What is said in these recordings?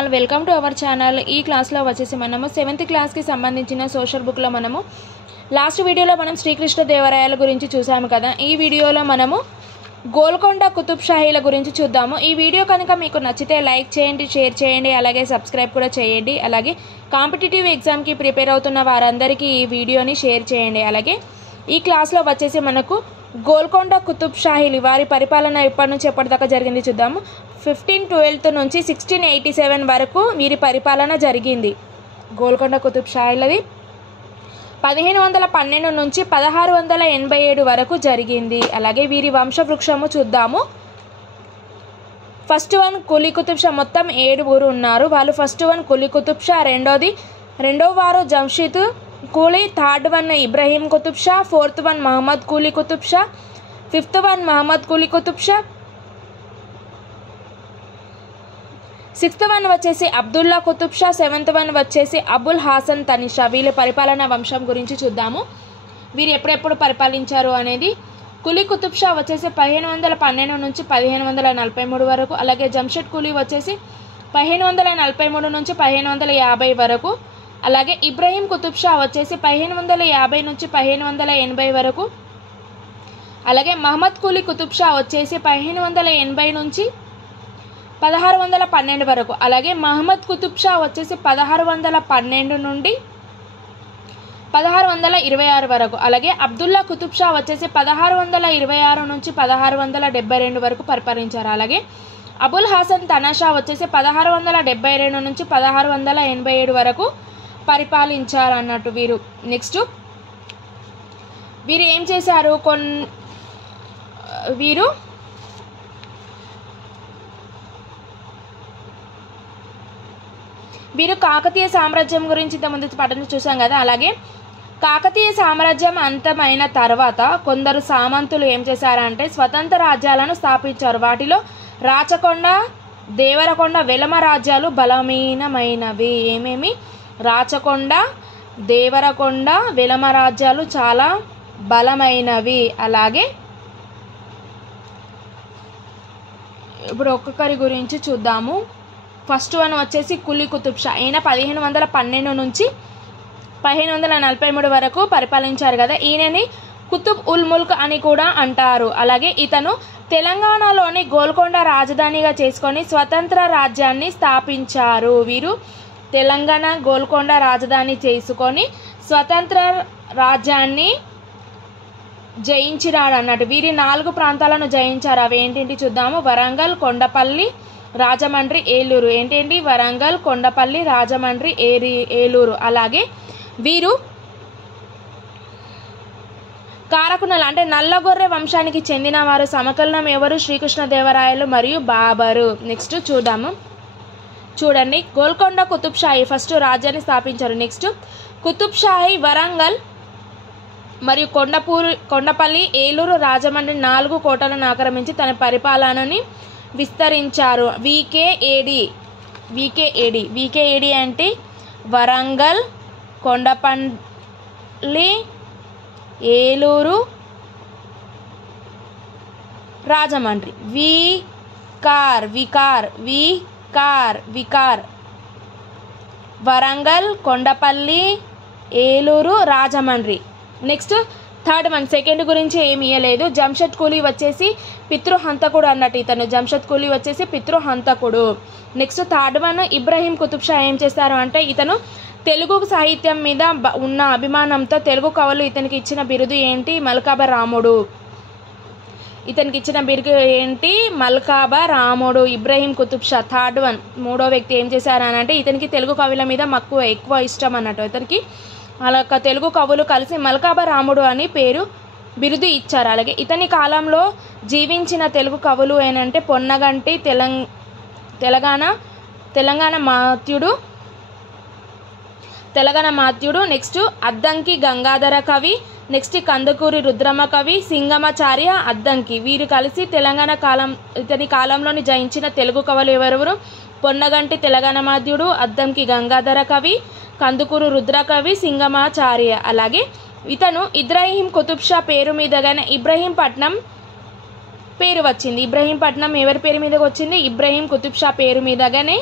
All welcome to our channel. ఈ క్లాస్లో వచ్చేసి మనము 7th క్లాస్కి సంబంధించిన సోషల్ బుక్లో మనము లాస్ట్ వీడియోలో మనం శ్రీకృష్ణదేవరాయల గురించి చూసాము కదా. ఈ వీడియోలో మనము గోల్కొండ కుతుబ్ షాహీల గురించి చూద్దాము. ఈ వీడియో కనుక మీకు నచ్చితే లైక్ చేయండి, షేర్ చేయండి, అలాగే సబ్స్క్రైబ్ కూడా చేయండి. అలాగే కాంపిటేటివ్ ఎగ్జామ్కి ప్రిపేర్ అవుతున్న వారందరికీ ఈ వీడియోని షేర్ చేయండి. అలాగే ఈ క్లాస్లో వచ్చేసి మనకు గోల్కొండ కుతుబ్ షాహీలు వారి పరిపాలన ఎప్పటి నుంచి ఎప్పటిదాకా జరిగింది చూద్దాము. 1512 నుంచి 1687 వరకు వీరి పరిపాలన జరిగింది. గోల్కొండ కుతుబ్ షాహీలది 1512 నుంచి 1687 వరకు జరిగింది. అలాగే వీరి వంశవృక్షము చూద్దాము. ఫస్ట్ వన్ కులీ కుతుబ్ షా, మొత్తం 7 ఉన్నారు వాళ్ళు. ఫస్ట్ వన్ కులీ కుతుబ్ షా, రెండవ వారు Jamsheed Quli, third one Ibrahim Qutub Shah, fourth one Muhammad Quli Qutb Shah, fifth one Muhammad Quli Qutb Shah, sixth one వచ్చేసి అబ్దుల్లా కుతుబ్ షా, సెవెంత్ వన్ వచ్చేసి అబుల్ హాసన్ తనిషా. వీళ్ళ పరిపాలనా వంశం గురించి చూద్దాము. వీరు ఎప్పుడెప్పుడు పరిపాలించారు అనేది. కులీ కుతుబ్ షా వచ్చేసి 1512 నుంచి 1543 వరకు. అలాగే జంషెడ్ కూలీ వచ్చేసి 1543 నుంచి 1550 వరకు. అలాగే ఇబ్రహీం కుతుబ్ షా వచ్చేసి 1550 నుంచి 1580 వరకు. అలాగే మహమ్మద్ కూలీ కుతుబ్ షా వచ్చేసి 1580 నుంచి 1612 వరకు. అలాగే మహమ్మద్ కుతుబ్ షా వచ్చేసి 1612 నుండి 1626 వరకు. అలాగే అబ్దుల్లా కుతుబ్ షా వచ్చేసి 1626 నుంచి 1672 వరకు పరిపాలించారు. అలాగే అబుల్ హాసన్ తనాషా వచ్చేసి 1672 నుంచి 1687 వరకు పరిపాలించారు అన్నట్టు వీరు. నెక్స్ట్ వీరు ఏం చేశారు? వీరు కాకతీయ సామ్రాజ్యం గురించి ఇంతకుముందు పఠనం చూసాం కదా. అలాగే కాకతీయ సామ్రాజ్యం అంతమైన తర్వాత కొందరు సామంతులు ఏం చేశారంటే స్వతంత్ర రాజ్యాలను స్థాపించారు. వాటిలో రాచకొండ, దేవరకొండ, వెలమ రాజ్యాలు బలమైనవి. ఏమేమి? రాచకొండ, దేవరకొండ, వెలమ రాజ్యాలు చాలా బలమైనవి. అలాగే ఇప్పుడు ఒక్కొక్కరి గురించి చూద్దాము. ఫస్ట్ వన్ వచ్చేసి కులీ కుతుబ్ షా. ఈయన 1512 నుంచి 1543 వరకు పరిపాలించారు కదా. ఈయనని కుతుబ్ ఉల్ ముల్క్ అని కూడా అంటారు. అలాగే ఇతను తెలంగాణలోని గోల్కొండ రాజధానిగా చేసుకొని స్వతంత్ర రాజ్యాన్ని స్థాపించారు. వీరు తెలంగాణ గోల్కొండ రాజధాని చేసుకొని స్వతంత్ర రాజ్యాన్ని జయించినాడు అన్నట్టు. వీరి 4 ప్రాంతాలను జయించారు. అవి ఏంటంటే చూద్దాము. వరంగల్, కొండపల్లి, రాజమండ్రి, ఏలూరు. ఏంటండి? వరంగల్, కొండపల్లి, రాజమండ్రి, ఏలూరు. అలాగే వీరు కారకునల అంటే నల్లగొర్రె వంశానికి చెందిన వారు. సమకలనం ఎవరు? శ్రీకృష్ణదేవరాయలు మరియు బాబరు. నెక్స్ట్ చూద్దాము. చూడండి, గోల్కొండ కుతుబ్ షాహీ ఫస్ట్ రాజ్యాన్ని స్థాపించారు. నెక్స్ట్ కుతుబ్ షాహీ వరంగల్ మరియు కొండపల్లి, ఏలూరు, రాజమండ్రి 4 కోటలను ఆక్రమించి తన పరిపాలనని విస్తరించారు. వికేఏడి అంటే Warangal, Kondapalli, Eluru, Rajahmundry. Vicar Warangal, Kondapalli, Eluru, Rajahmundry. Next third one second గురించి ఏమి ఇవ్వలేదు. జంషెడ్ కూలీ వచ్చేసి పితృహంతకుడు అన్నట్టు. ఇతను జంషెడ్ కూలీ వచ్చేసి పితృహంతకుడు. Next third one Ibrahim Qutub Shah. ఏం చేస్తారు అంటే ఇతను తెలుగు సాహిత్యం మీద ఉన్న అభిమానంతో తెలుగు కవులు ఇతనికి ఇచ్చిన బిరుదు ఏంటి? మల్కాబ రాముడు. ఇతనికి ఇచ్చిన బిరుదు ఏంటి? మల్కాబ రాముడు. Ibrahim Qutub Shah third one. మూడో వ్యక్తి ఏం చేశారు అని అంటే ఇతనికి తెలుగు కవుల మీద ఎక్కువ ఇష్టం అన్నట్టు. ఇతనికి అలా తెలుగు కవులు కలిసి మల్కాబ రాముడు అని బిరుదు ఇచ్చారు. అలాగే ఇతని కాలంలో జీవించిన తెలుగు కవులు ఏంటంటే పొన్నగంటి తెలంగాణ మాత్యుడు. నెక్స్ట్ అద్దంకి గంగాధర కవి. నెక్స్ట్ కందుకూరి రుద్రమ కవి, సింగమాచార్య, అద్దంకి. వీరు కలిసి ఇతని కాలంలోని జయించిన తెలుగు కవులు ఎవరెవరు? పొన్నగంటి తెలంగాణ మాత్యుడు, అద్దంకి గంగాధర కవి, కందుకూరు రుద్రకవి, సింగమాచార్య. అలాగే ఇతను ఇబ్రహీం కుతుబ్ షా పేరు మీదగానే ఇబ్రహీంపట్నం పేరు వచ్చింది. ఇబ్రహీంపట్నం ఎవరి పేరు మీదకి వచ్చింది? ఇబ్రహీం కుతుబ్ షా పేరు మీదగానే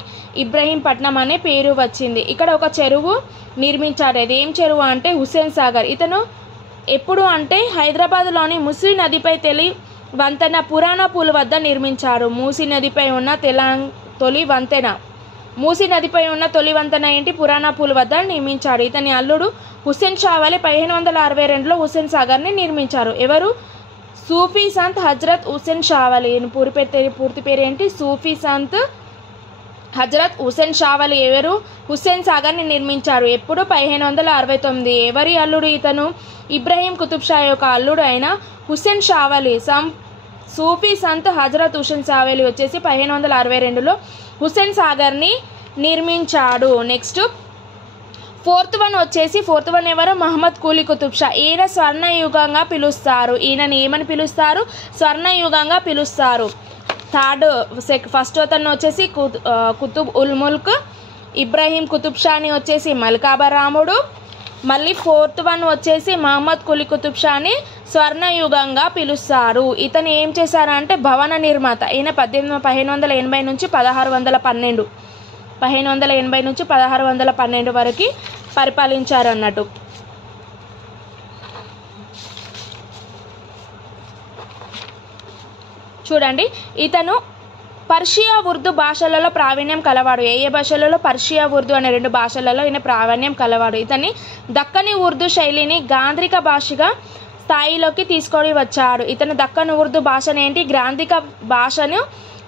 ఇబ్రహీంపట్నం అనే పేరు వచ్చింది. ఇక్కడ ఒక చెరువు నిర్మించాడు. అది ఏం చెరువు అంటే హుస్సేన్ సాగర్. ఇతను ఎప్పుడు అంటే హైదరాబాద్లోని మూసీ నదిపై వంతెన పురాణా పూల్ వద్ద నిర్మించారు. మూసీ నదిపై ఉన్న తొలి వంతెన మూసీ నదిపై ఉన్న తొలి వంతెన ఏంటి? పురాణా పూల్ వద్ద నిర్మించాడు. ఇతని అల్లుడు హుస్సేన్ షా వలి 1562లో హుస్సేన్ సాగర్ని నిర్మించారు. ఎవరు? సూఫీ సంత్ హజరత్ హుస్సేన్ షా వలి. పూర్తి పేరు ఏంటి? సూఫీ సంత్ హజరత్ హుస్సేన్ షా వలి ఎవరు? హుస్సేన్ సాగర్ని నిర్మించారు. ఎప్పుడు? 1569. ఎవరి అల్లుడు ఇతను? ఇబ్రహీం కుతుబ్ షా యొక్క అల్లుడు అయిన హుస్సేన్ షా వలి. సూఫీ సంత్ హజరత్ హుస్సేన్ షా వలి వచ్చేసి 1562లో హుస్సేన్ సాగర్ని నిర్మించాడు. నెక్స్ట్ ఫోర్త్ వన్ ఎవరు? మహమ్మద్ కులీ కుతుబ్ షా. ఈయన స్వర్ణయుగంగా పిలుస్తారు. ఈయనని ఏమని పిలుస్తారు? స్వర్ణయుగంగా పిలుస్తారు. ఫస్ట్ అతను వచ్చేసి కుతుబ్ ఉల్ ముల్క్. ఇబ్రహీం కుతుబ్ షాని వచ్చేసి మల్కాబరాముడు. మళ్ళీ ఫోర్త్ వన్ వచ్చేసి మహమ్మద్ కులీ కుతుబ్ షాని స్వర్ణయుగంగా పిలుస్తారు. ఇతను ఏం చేశారంటే భవన నిర్మాత. ఈయన 1580 నుంచి 1612 1580 నుంచి 1612 వరకు పరిపాలించారు అన్నట్టు. చూడండి, ఇతను పర్షియా ఉర్దూ భాషలలో ప్రావీణ్యం కలవాడు. ఏ భాషలలో? పర్షియా ఉర్దూ అనే 2 భాషలలో ఈయన ప్రావీణ్యం కలవాడు. ఇతని దక్కని ఉర్దూ శైలిని గాంధిక భాషగా స్థాయిలోకి తీసుకొని వచ్చాడు. ఇతను దక్కన్ ఉర్దూ భాషను ఏంటి? గ్రాంధిక భాషను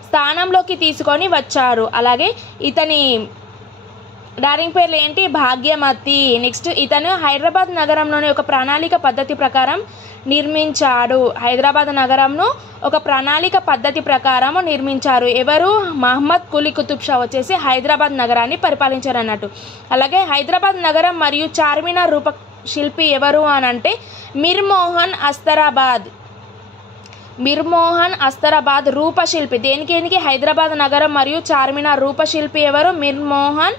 స్థానంలోకి తీసుకొని వచ్చారు. అలాగే ఇతని డారింగ్ పేర్లు ఏంటి? భాగ్యమతి. నెక్స్ట్ ఇతను హైదరాబాద్ నగరంలోని ఒక ప్రణాళిక పద్ధతి ప్రకారం నిర్మించాడు. హైదరాబాద్ నగరంను ఒక ప్రణాళిక పద్ధతి ప్రకారం నిర్మించారు. ఎవరు? మహమ్మద్ కులీ కుతుబ్ షా వచ్చేసి హైదరాబాద్ నగరాన్ని పరిపాలించారు అన్నట్టు. అలాగే హైదరాబాద్ నగరం మరియు చార్మినార్ రూపశిల్పి ఎవరు అని అంటే మిర్మోహన్ అస్తరాబాద్ రూపశిల్పి. దేనికి? హైదరాబాద్ నగరం మరియు చార్మినార్ రూపశిల్పి ఎవరు? మిర్మోహన్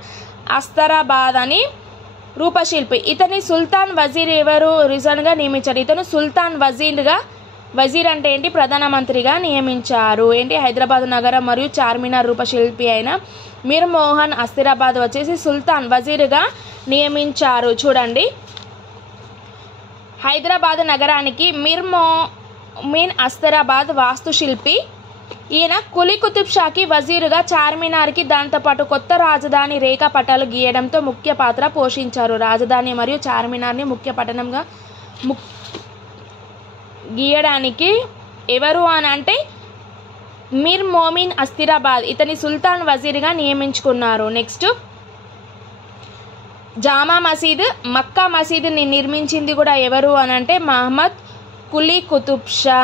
అస్తరాబాద్ అని రూపశిల్పి. ఇతని సుల్తాన్ వజీర్ ఎవరు? రిజన్గా నియమించారు. ఇతను సుల్తాన్ వజీర్ అంటే ఏంటి? ప్రధానమంత్రిగా నియమించారు. ఏంటి? హైదరాబాద్ నగరం మరియు చార్మినార్ రూపశిల్పి అయిన మిర్మోహన్ అస్తరాబాద్ వచ్చేసి సుల్తాన్ వజీర్గా నియమించారు. చూడండి, హైదరాబాద్ నగరానికి మిర్మోమిన్ అస్తరాబాద్ వాస్తుశిల్పి. ఈయన కులీ కుతుబ్ షాకి వజీరుగా చార్మినార్కి దాంతోపాటు కొత్త రాజధాని రేఖా పటాలు గీయడంతో ముఖ్య పాత్ర పోషించారు. రాజధాని మరియు చార్మినార్ని ముఖ్య పట్టణంగా గీయడానికి ఎవరు అని అంటే మిర్మోమిన్ అస్తరాబాద్. ఇతని సుల్తాన్ వజీర్గా నియమించుకున్నారు. నెక్స్ట్ జామా మసీద్, మక్కా మసీదుని నిర్మించింది కూడా ఎవరు అని అంటే మహమ్మద్ కులీ కుతుబ్ షా.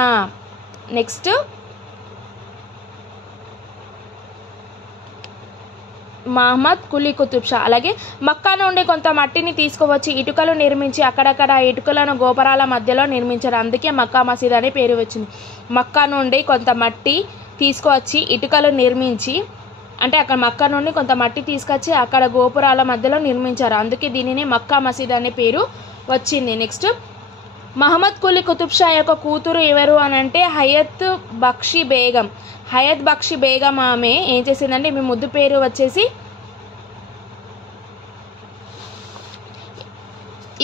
నెక్స్ట్ మహమ్మద్ కులీ కుతుబ్ షా. అలాగే మక్కా నుండి కొంత మట్టిని తీసుకువచ్చి ఇటుకలు నిర్మించి అక్కడక్కడ ఇటుకలను గోపురాల మధ్యలో నిర్మించారు. అందుకే మక్కా మసీద్ అనే పేరు వచ్చింది. మక్కా నుండి కొంత మట్టి తీసుకువచ్చి ఇటుకలు నిర్మించి అంటే అక్కడ మక్కా నుండి కొంత మట్టి తీసుకొచ్చి అక్కడ గోపురాల మధ్యలో నిర్మించారు. అందుకే దీనిని మక్కా మసీద్ అనే పేరు వచ్చింది. నెక్స్ట్ మహమ్మద్ కులీ కుతుబ్ షా యొక్క కూతురు ఎవరు అని అంటే హయత్ బక్షి బేగం. హయత్ బక్షి బేగం ఆమె ఏం చేసిందంటే మీ ముద్దు పేరు వచ్చేసి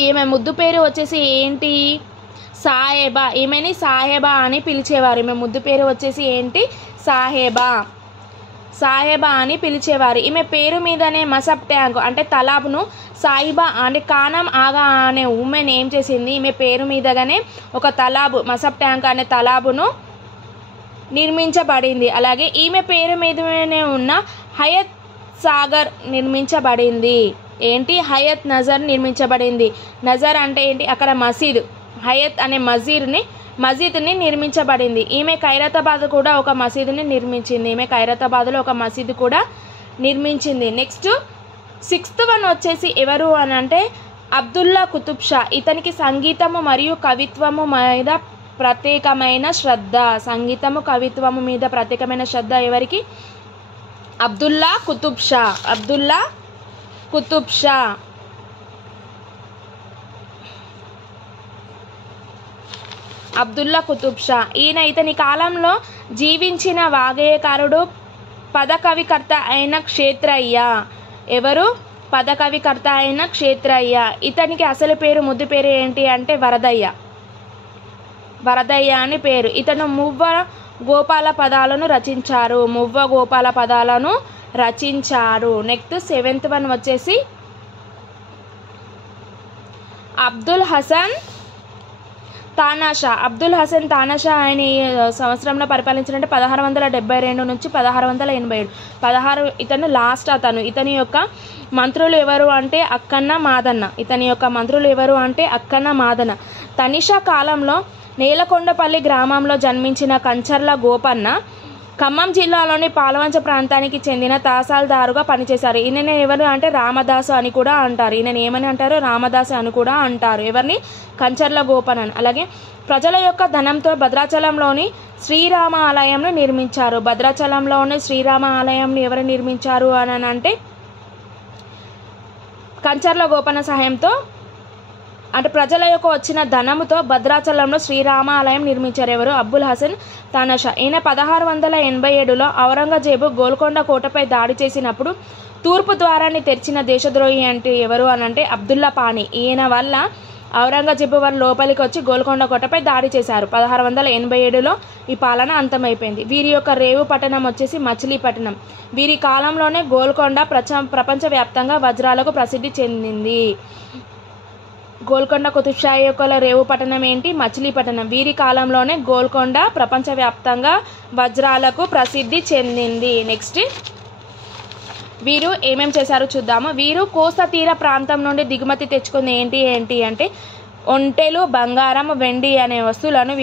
ఈమె ముద్దు పేరు వచ్చేసి ఏంటి? సాహెబా. ఈమెని సాహెబా అని పిలిచేవారు. ఈమె ముద్దు పేరు వచ్చేసి ఏంటి? సాహెబా అని పిలిచేవారు. ఈమె పేరు మీదనే మసబ్ ట్యాంక్ అంటే తలాబ్ను సాయిబా అంటే కానం ఆగా అనే ఉమెన్ ఏం చేసింది? ఈమె పేరు మీదగానే ఒక తలాబ్ మసబ్ ట్యాంక్ అనే తలాబును నిర్మించబడింది. అలాగే ఈమె పేరు మీదనే ఉన్న హయత్ సాగర్ నిర్మించబడింది. ఏంటి? హయత్ నజర్ నిర్మించబడింది. నజర్ అంటే ఏంటి? అక్కడ మసీద్. హయత్ అనే మసీద్ని నిర్మించబడింది. ఈమె ఖైరతాబాద్ కూడా ఒక మసీదుని నిర్మించింది. ఖైరతాబాద్లో ఒక మసీదు కూడా నిర్మించింది. నెక్స్ట్ 6th వన్ వచ్చేసి ఎవరు అని అంటే అబ్దుల్లా కుతుబ్ షా. ఇతనికి సంగీతము మరియు కవిత్వము మీద ప్రత్యేకమైన శ్రద్ధ. సంగీతము కవిత్వము మీద ప్రత్యేకమైన శ్రద్ధ ఎవరికి? అబ్దుల్లా కుతుబ్ షా. అబ్దుల్లా కుతుబ్ షా. ఇతని కాలంలో జీవించిన వాగ్గేయకారుడు పదకవికర్త అయిన క్షేత్రయ్య. ఎవరు? పదకవికర్త అయిన క్షేత్రయ్య. ఇతనికి అసలు పేరు, ముద్దు పేరు ఏంటి అంటే వరదయ్య. వరదయ్య అని పేరు. ఇతను మువ్వ గోపాల పదాలను రచించారు. నెక్స్ట్ 7th వన్ వచ్చేసి అబ్దుల్ హసన్ తానాషా. అబ్దుల్ హసన్ తానాషా ఆయన సంవత్సరంలో పరిపాలించినట్టు 1672 నుంచి 1687. 16 ఇతను లాస్ట్. ఇతని యొక్క మంత్రులు ఎవరు అంటే అక్కన్న మాదన్న. తనిషా కాలంలో నేలకొండపల్లి గ్రామంలో జన్మించిన కంచర్ల గోపన్న ఖమ్మం జిల్లాలోని పాలవంచ ప్రాంతానికి చెందిన తహసీల్దారుగా పనిచేశారు. ఈయన ఎవరు అంటే రామదాసు అని కూడా అంటారు. ఈయన ఏమని అంటారు? రామదాసు అని కూడా అంటారు. ఎవరిని? కంచర్ల గోపన్న. అలాగే ప్రజల యొక్క ధనంతో భద్రాచలంలోని శ్రీరామ ఆలయంను నిర్మించారు. భద్రాచలంలోని శ్రీరామ ఆలయంను ఎవరు నిర్మించారు అని అంటే కంచర్ల గోపన్న సహాయంతో, అంటే ప్రజల యొక్క వచ్చిన ధనముతో భద్రాచలంలో శ్రీరామ ఆలయం నిర్మించారు. ఎవరు? అబుల్ హసన్ తానాషా. ఈయన 1687లో ఔరంగజేబు గోల్కొండ కోటపై దాడి చేసినప్పుడు తూర్పు ద్వారాన్ని తెరిచిన దేశద్రోహి అంటే ఎవరు అని అంటే అబ్దుల్లా పానీ. ఈయన వల్ల ఔరంగజేబు వారు లోపలికి వచ్చి గోల్కొండ కోటపై దాడి చేశారు. 1687లో ఈ పాలన అంతమైపోయింది. వీరి యొక్క రేవు పట్టణం వచ్చేసి మచిలీపట్నం. వీరి కాలంలోనే గోల్కొండ ప్రపంచవ్యాప్తంగా వజ్రాలకు ప్రసిద్ధి చెందింది. గోల్కొండ కుతుబ్ షా యొక్క రేవు పట్టణం ఏంటి? మచిలీపట్నం. వీరి కాలంలోనే గోల్కొండ ప్రపంచవ్యాప్తంగా వజ్రాలకు ప్రసిద్ధి చెందింది. నెక్స్ట్ వీరు ఏమేం చేశారో చూద్దాము. వీరు కోస్తా తీర ప్రాంతం నుండి దిగుమతి తెచ్చుకుంది ఏంటి అంటే ఒంటెలు, బంగారం, వెండి అనే వస్తువులను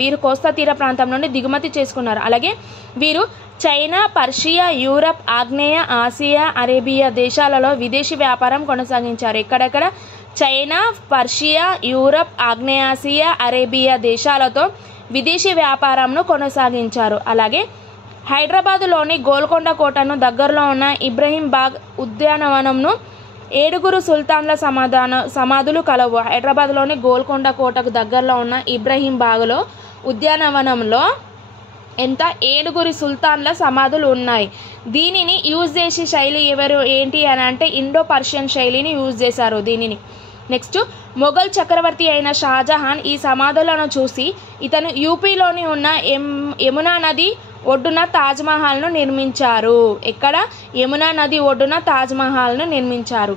వీరు కోస్తా తీర ప్రాంతం నుండి దిగుమతి చేసుకున్నారు. అలాగే వీరు చైనా, పర్షియా, యూరప్, ఆగ్నేయ ఆసియా, అరేబియా దేశాలలో విదేశీ వ్యాపారం కొనసాగించారు. ఎక్కడెక్కడ? చైనా, పర్షియా, యూరప్, ఆగ్నేయాసియా, అరేబియా దేశాలతో విదేశీ వ్యాపారంను కొనసాగించారు. అలాగే హైదరాబాదులోని గోల్కొండ కోటను దగ్గరలో ఉన్న ఇబ్రహీం బాగ్ ఉద్యానవనంను 7 సుల్తాన్ల సమాధులు కలవు. హైదరాబాద్లోని గోల్కొండ కోటకు దగ్గరలో ఉన్న ఇబ్రహీం బాగ్లో ఉద్యానవనంలో 7 సుల్తాన్ల సమాధులు ఉన్నాయి. దీనిని యూజ్ చేసే శైలి ఏంటి అని అంటే ఇండో పర్షియన్ శైలిని యూజ్ చేశారు దీనిని. నెక్స్ట్ మొఘల్ చక్రవర్తి అయిన షాజహాన్ ఈ సమాధులను చూసి ఇతను యూపీలోని ఉన్న యమునా నది ఒడ్డున తాజ్మహల్ను నిర్మించారు. ఎక్కడ? యమునా నది ఒడ్డున తాజ్మహల్ను నిర్మించారు.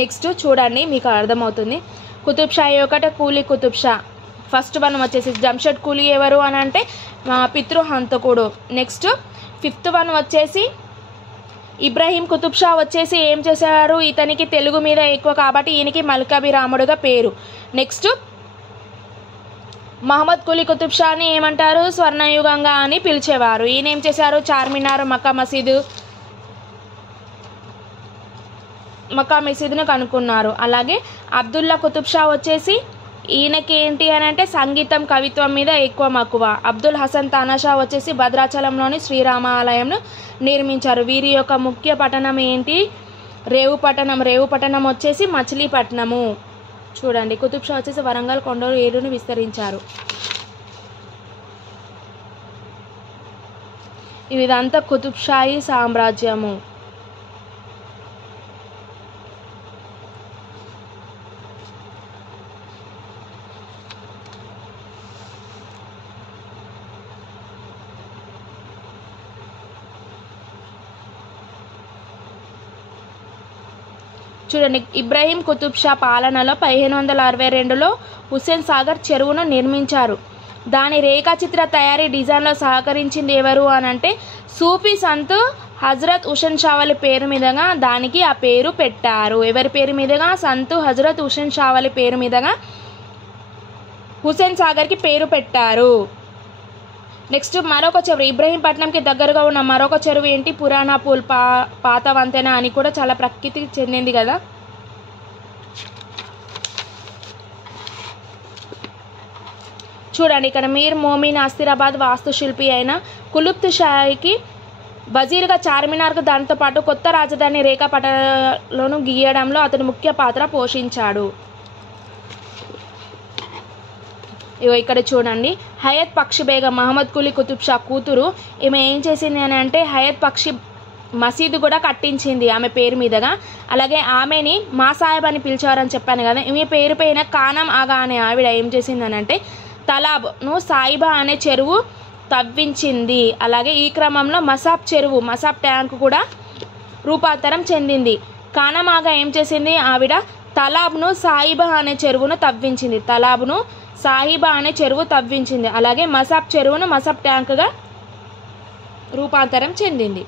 నెక్స్ట్ చూడండి, మీకు అర్థమవుతుంది. కుతుబ్ షా ఒకటి కూలీ కుతుబ్ షా. ఫస్ట్ వన్ వచ్చేసి జంషెడ్ కూలీ ఎవరు అని అంటే పితృహంతకుడు. నెక్స్ట్ 5th వన్ వచ్చేసి ఇబ్రహీం కుతుబ్ షా వచ్చేసి ఏం చేశారు? ఇతనికి తెలుగు మీద ఎక్కువ కాబట్టి ఈయనకి మల్కాభిరాముడుగా పేరు. నెక్స్ట్ మహమ్మద్ కులీ కుతుబ్ షాని ఏమంటారు? స్వర్ణయుగంగా అని పిలిచేవారు. ఈయన ఏం చేశారు? చార్మినార్, మక్కా మసీదును కనుక్కున్నారు. అలాగే అబ్దుల్లా కుతుబ్ షా వచ్చేసి ఈయనకి ఏంటి అని అంటే సంగీతం, కవిత్వం మీద ఎక్కువ మక్కువ. అబ్దుల్ హసన్ తానాషా వచ్చేసి భద్రాచలంలోని శ్రీరామ ఆలయంను నిర్మించారు. వీరి యొక్క ముఖ్య పట్టణం ఏంటి? రేవు పట్టణం వచ్చేసి మచిలీపట్నము. చూడండి, కుతుబ్ షా వచ్చేసి వరంగల్, కొండూరు, ఏరుని విస్తరించారు. ఇదంతా కుతుబ్ షాహీ సామ్రాజ్యము. చూడండి, ఇబ్రహీం కుతుబ్ షా పాలనలో 1562లో హుస్సేన్ సాగర్ చెరువును నిర్మించారు. దాని రేఖాచిత్ర తయారీ డిజైన్లో సహకరించింది ఎవరు అని అంటే సూఫీ సంత్ హజరత్ హుస్సేన్ షా వాళ్ళ పేరు మీదుగా దానికి ఆ పేరు పెట్టారు. ఎవరి పేరు మీదుగా? సంత్ హజరత్ హుస్సేన్ షా వాళ్ళ పేరు మీదుగా హుస్సేన్ సాగర్కి పేరు పెట్టారు. నెక్స్ట్ మరొక చెరువు, ఇబ్రహీంపట్నంకి దగ్గరగా ఉన్న మరొక చెరువు ఏంటి? పురాణా పూల్, పాత వంతెన అని కూడా చాలా ప్రఖ్యాతి చెందింది కదా. చూడండి, ఇక్కడ మీర్ మోమిన్ ఆసిరాబాద్ వాస్తుశిల్పి అయిన కుతుబ్ షాకి వజీర్గా చార్మినార్కు దానితో పాటు కొత్త రాజధాని రేఖాపటాలను గీయడంలో అతను ముఖ్య పాత్ర పోషించాడు. ఇగో ఇక్కడ చూడండి, హయత్ పక్షి బేగం మహమ్మద్ కులీ కుతుబ్ షా కూతురు. ఈమె ఏం చేసింది అని అంటే హయత్ పక్షి మసీదు కూడా కట్టించింది ఆమె పేరు మీదుగా. అలాగే ఆమెని మా సాహెబ్ అని పిలిచేవారని చెప్పాను కదా. ఈమె పేరు పైన కానం ఆగా అనే ఆవిడ ఏం చేసిందని అంటే తలాబ్ను సాయిబా అనే చెరువు తవ్వించింది. అలాగే ఈ క్రమంలో మసాబ్ చెరువు, మసాబ్ ట్యాంక్ కూడా రూపాంతరం చెందింది. కానం ఆగా ఏం చేసింది, ఆవిడ తలాబ్ను సాయిబా అనే చెరువును తవ్వించింది. తలాబ్ను సాహిబా అనే చెరువు తవ్వించింది. అలాగే మసాబ్ చెరువును మసాబ్ ట్యాంక్గా రూపాంతరం చెందింది.